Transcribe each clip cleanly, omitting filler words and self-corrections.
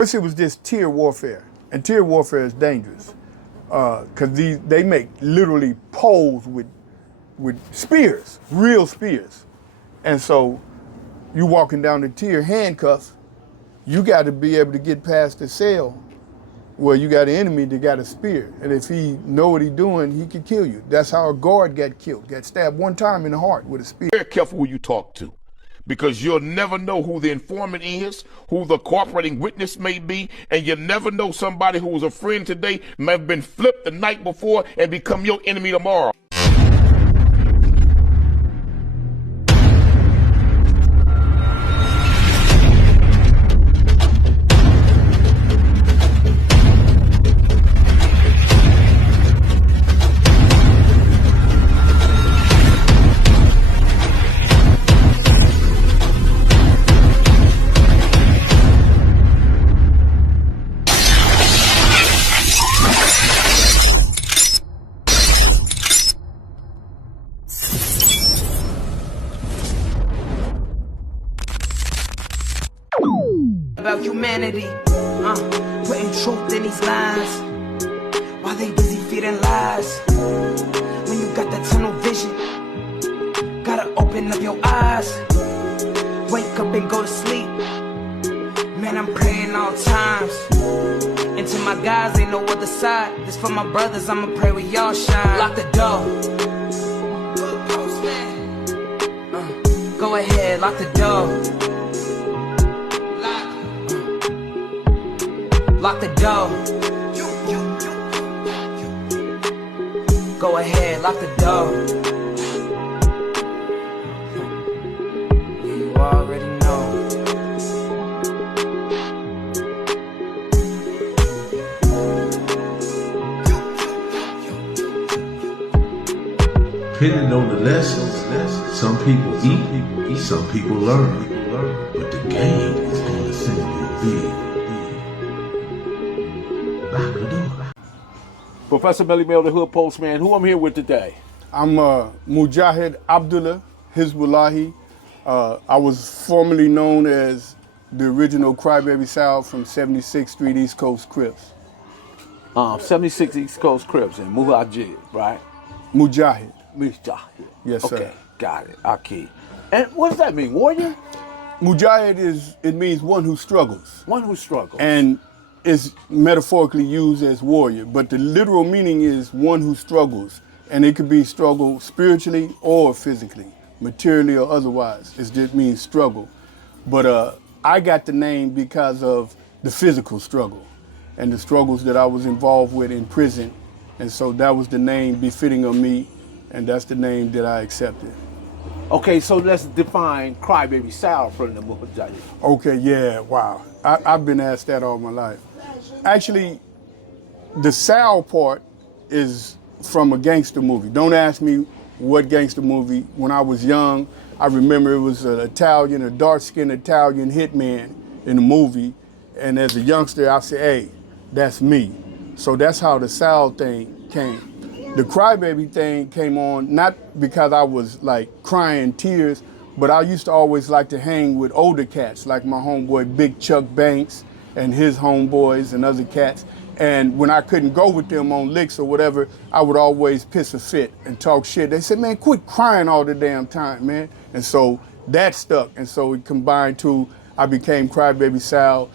First, it was just tier warfare, and tier warfare is dangerous because they make literally poles with spears, real spears, and so you walking down the tier handcuffs, you got to be able to get past the cell where you got an enemy that got a spear, and if he know what he's doing, he could kill you. That's how a guard got killed, got stabbed one time in the heart with a spear. Very careful who you talk to, because you'll never know who the informant is, who the cooperating witness may be, and you never know somebody who was a friend today may have been flipped the night before and become your enemy tomorrow. About humanity, putting truth in these lies, while they busy feeding lies. When you got that tunnel vision, gotta open up your eyes. Wake up and go to sleep. Man, I'm praying all times. And to my guys, ain't no other side. This for my brothers, I'ma pray with y'all shine. Lock the door. Go ahead, lock the door. Lock the door. Go ahead, lock the door. Yeah, you already know. Depending on the lessons, some people eat, some people learn. But the game is going to send you big. Professor Melly Mel, the Hood Postman, who I'm here with today? I'm Mujahid Abdullah Hizbullahi. I was formerly known as the original Crybaby Sal from 76th Street East Coast Crips. 76 East Coast Crips and Mujahid, right? Mujahid. Mujahid. Yes, sir. Okay, got it. Okay. And what does that mean, warrior? Mujahid it means one who struggles. One who struggles. And is metaphorically used as warrior, but the literal meaning is one who struggles, and it could be struggle spiritually or physically, materially or otherwise. It just means struggle. But I got the name because of the physical struggle and the struggles that I was involved with in prison, and so that was the name befitting of me, and that's the name that I accepted. Okay, so let's define Crybaby Sal from the Mujahid. Okay, yeah, wow. I've been asked that all my life. Actually, the Sal part is from a gangster movie. Don't ask me what gangster movie. When I was young, I remember it was a dark-skinned Italian hitman in the movie. And as a youngster, I said, hey, that's me. So that's how the Sal thing came. The Crybaby thing came on, not because I was like crying tears, but I used to always like to hang with older cats, like my homeboy Big Chuck Banks and his homeboys and other cats. And when I couldn't go with them on licks or whatever, I would always piss a fit and talk shit. They said, man, quit crying all the damn time, man. And so that stuck. And so it combined to, I became Crybaby Sal.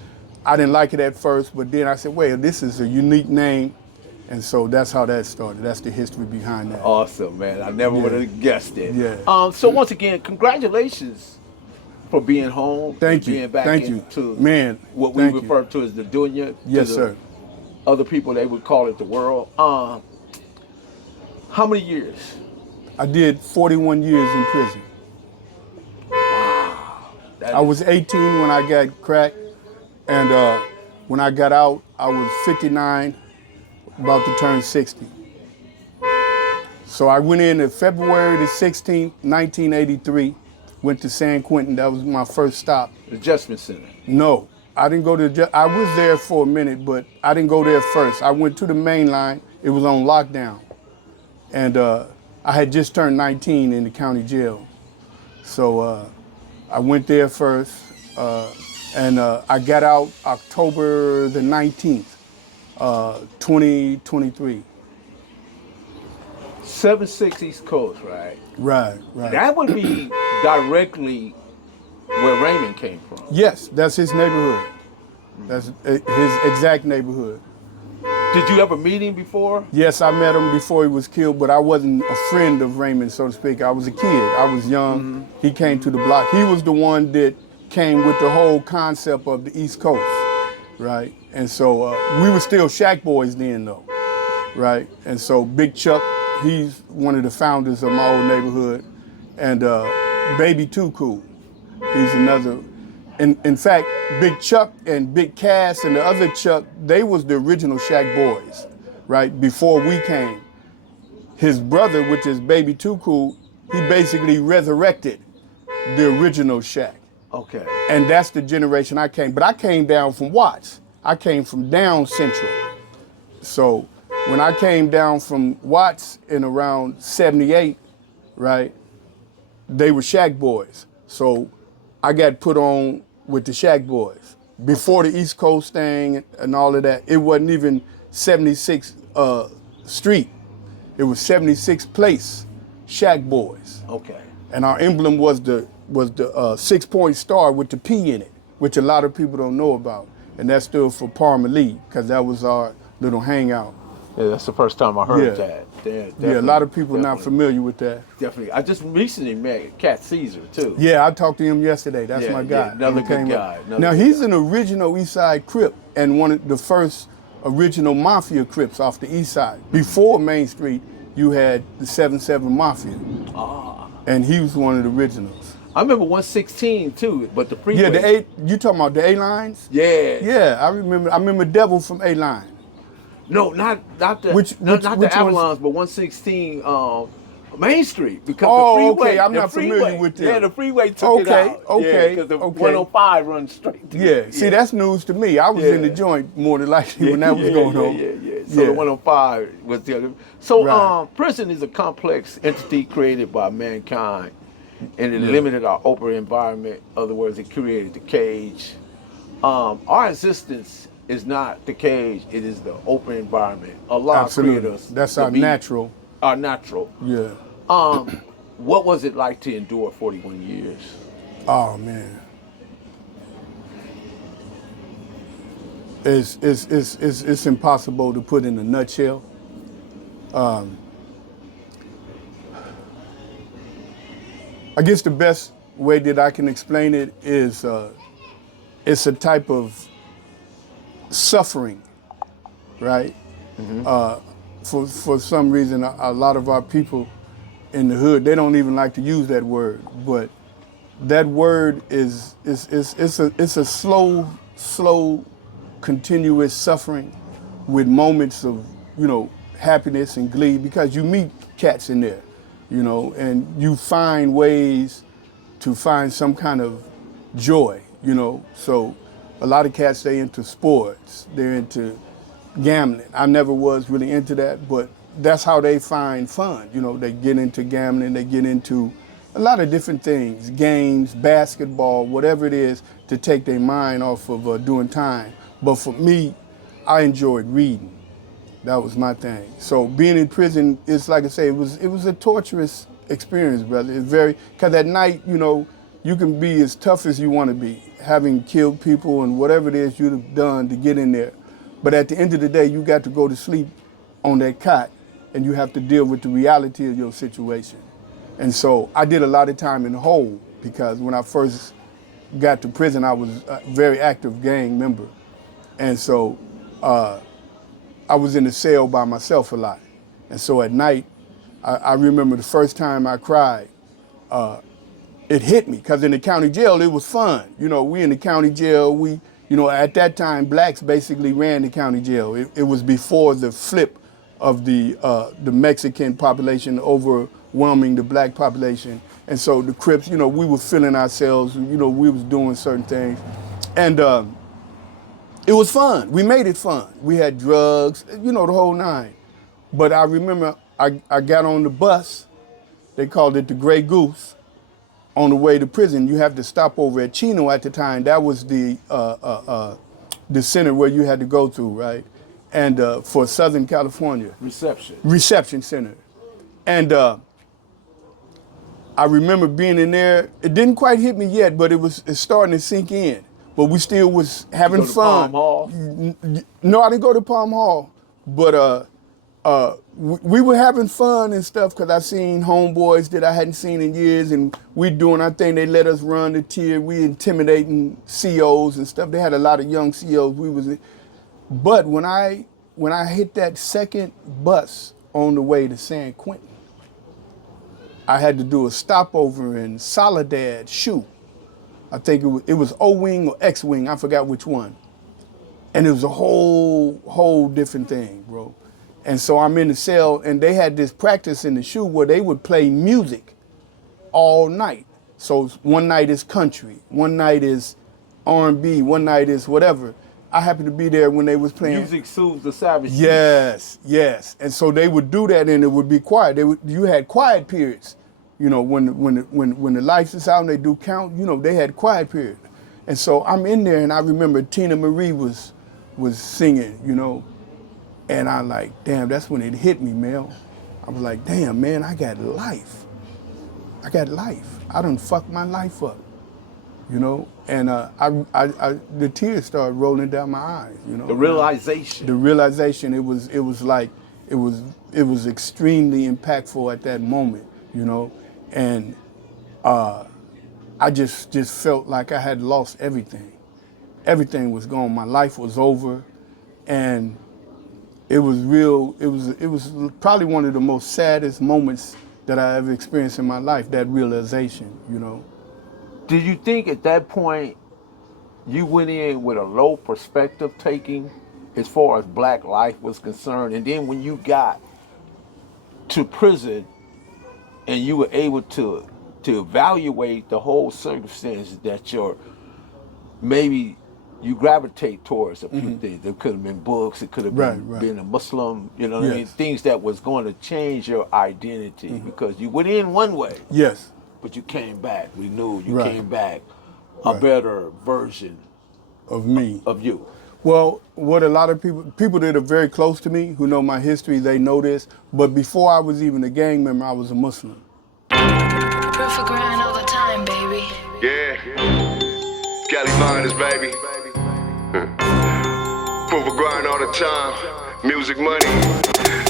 I didn't like it at first, but then I said, well, this is a unique name. And so that's how that started. That's the history behind that. Awesome, man. I never would have guessed it. Yeah. So once again, congratulations for being home. Thank you. Being back Thank you. into what we refer to as the dunya. Yes, sir. Other people, they would call it the world. How many years? I did 41 years in prison. Wow. I was 18 when I got cracked, and when I got out, I was 59, about to turn 60. So I went in February the 16th, 1983, went to San Quentin. That was my first stop. The Adjustment Center? No, I didn't go to, I was there for a minute, but I didn't go there first. I went to the main line. It was on lockdown. And I had just turned 19 in the county jail. So I went there first, And I got out October the 19th, 2023. 7-6 East Coast, right? Right, right. That would be directly where Raymond came from. Yes, that's his neighborhood. That's his exact neighborhood. Did you ever meet him before? Yes, I met him before he was killed, but I wasn't a friend of Raymond, so to speak. I was a kid. I was young. He came to the block. He was the one that came with the whole concept of the East Coast, right? And so we were still Shack Boys then, though, right? And so Big Chuck, he's one of the founders of my old neighborhood, and Baby Too Cool, he's another. In fact, Big Chuck and Big Cass and the other Chuck, they was the original Shack Boys, right? Before we came. His brother, which is Baby Too Cool, he basically resurrected the original Shack. Okay. And that's the generation I came. But I came down from Watts. I came from down Central. So when I came down from Watts in around 78, right, they were Shack Boys. So I got put on with the Shack Boys. Before the East Coast thing and all of that, it wasn't even 76th Street. It was 76th Place, Shack Boys. Okay. And our emblem was the 6-point star with the P in it, which a lot of people don't know about. And that stood for Parma Lee, because that was our little hangout. Yeah, that's the first time I heard that. Yeah, a lot of people not familiar with that. Definitely. I just recently met Cat Caesar, too. Yeah, I talked to him yesterday. That's my guy. Yeah, another good guy. Now, he's an original East Side Crip and one of the first original Mafia Crips off the East Side. Before Main Street, you had the 7-7 Mafia. And he was one of the originals. I remember 116 too, but the freeway. Yeah, you talking about the A-lines? Yeah. Yeah, I remember Devil from A-line. No, not the which Avalons, but 116 Main Street, because the freeway. Okay, I'm not familiar with that. Yeah, the freeway took it out. Okay, because the 105 runs straight to it. See, that's news to me. I was in the joint more than likely when that was going on. Yeah. So the 105 was the other. So prison is a complex entity created by mankind, and it limited our open environment. In other words, it created the cage. Our existence is not the cage, it is the open environment. Allah created us. That's our natural. Our natural. Yeah. What was it like to endure 41 years? Oh man. It's impossible to put in a nutshell. I guess the best way that I can explain it is it's a type of suffering, right? For some reason, a lot of our people in the hood, they don't even like to use that word, but that word is a slow, continuous suffering with moments of, happiness and glee, because you meet cats in there, and you find ways to find some kind of joy, So a lot of cats, they into sports, they're into gambling. I never was really into that, but that's how they find fun. They get into gambling, they get into a lot of different things, games, basketball, whatever it is, to take their mind off of doing time. But for me, I enjoyed reading. That was my thing. So being in prison, it's like I say, it was a torturous experience, brother. It's because at night, you can be as tough as you want to be, having killed people and whatever it is you'd have done to get in there. But at the end of the day, you got to go to sleep on that cot, and you have to deal with the reality of your situation. And so I did a lot of time in the hole, because when I first got to prison, I was a very active gang member. And so I was in the cell by myself a lot. And so at night, I remember the first time I cried, it hit me, because in the county jail, it was fun. We in the county jail, at that time, blacks basically ran the county jail. It was before the flip of the Mexican population overwhelming the black population. And so the Crips, we were feeling ourselves, we was doing certain things. And it was fun. We made it fun. We had drugs, the whole nine. But I remember I got on the bus, they called it the Gray Goose, on the way to prison, you have to stop over at Chino at the time. That was the center where you had to go through, right? And for Southern California. Reception center. And I remember being in there. It didn't quite hit me yet, but it's starting to sink in. But we still was having fun. Palm Hall? No, I didn't go to Palm Hall, but we were having fun and stuff because I seen homeboys that I hadn't seen in years, and we doing our thing. They let us run the tier. We intimidating COs and stuff. They had a lot of young COs. But when I hit that second bus on the way to San Quentin, I had to do a stopover in Soledad Shoe. I think it was O-wing or X-wing. I forgot which one. And it was a whole different thing, bro. And so I'm in the cell, and they had this practice in the shoe where they would play music all night. So one night is country, one night is R&B, one night is whatever. I happened to be there when they was playing. Music soothes the savage. Yes. And so they would do that, and it would be quiet. You had quiet periods. You know, when the lights is out and they do count, you know, they had quiet period. And so I'm in there, and I remember Tina Marie was singing, you know, and I like, damn, that's when it hit me, Mel. I was like, damn, man, I got life. I done fucked my life up, you know. And the tears started rolling down my eyes, you know. The realization. It was extremely impactful at that moment, you know. And I just felt like I had lost everything. Everything was gone. My life was over, and it was probably one of the most saddest moments that I ever experienced in my life, that realization, you know. Did you think at that point you went in with a low perspective taking as far as black life was concerned, and then when you got to prison and you were able to evaluate the whole circumstances that maybe you gravitate towards a few things. It could have been books, it could have been being a Muslim, you know what I mean? Things that was going to change your identity because you went in one way. Yes. But you came back. We knew you came back a better version of me. Of you. Well, what a lot of people that are very close to me, who know my history, they know this. But before I was even a gang member, I was a Muslim. Perfect grind all the time, baby. Yeah. Cali Miners, baby. Perfect grind all the time. Music money.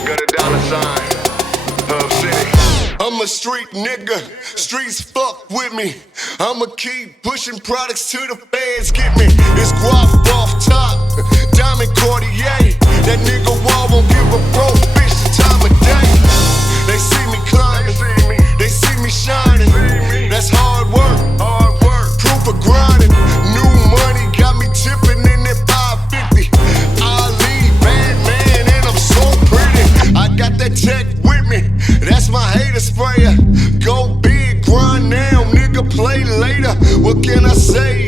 Got a dollar sign. Hub City. I'm a street nigga, streets fuck with me. I'ma keep pushing products till the feds get me. It's guap off top, diamond Cartier. That nigga wall won't give a broke bitch the time of day. They see me climbing, they see me shining. That's hard work, proof of grinding. New money got me tipping in that 550. Ali, bad man, and I'm so pretty. I got that tech with me, that's my hater sprayer. Go big, grind now, nigga, play later. What can I say?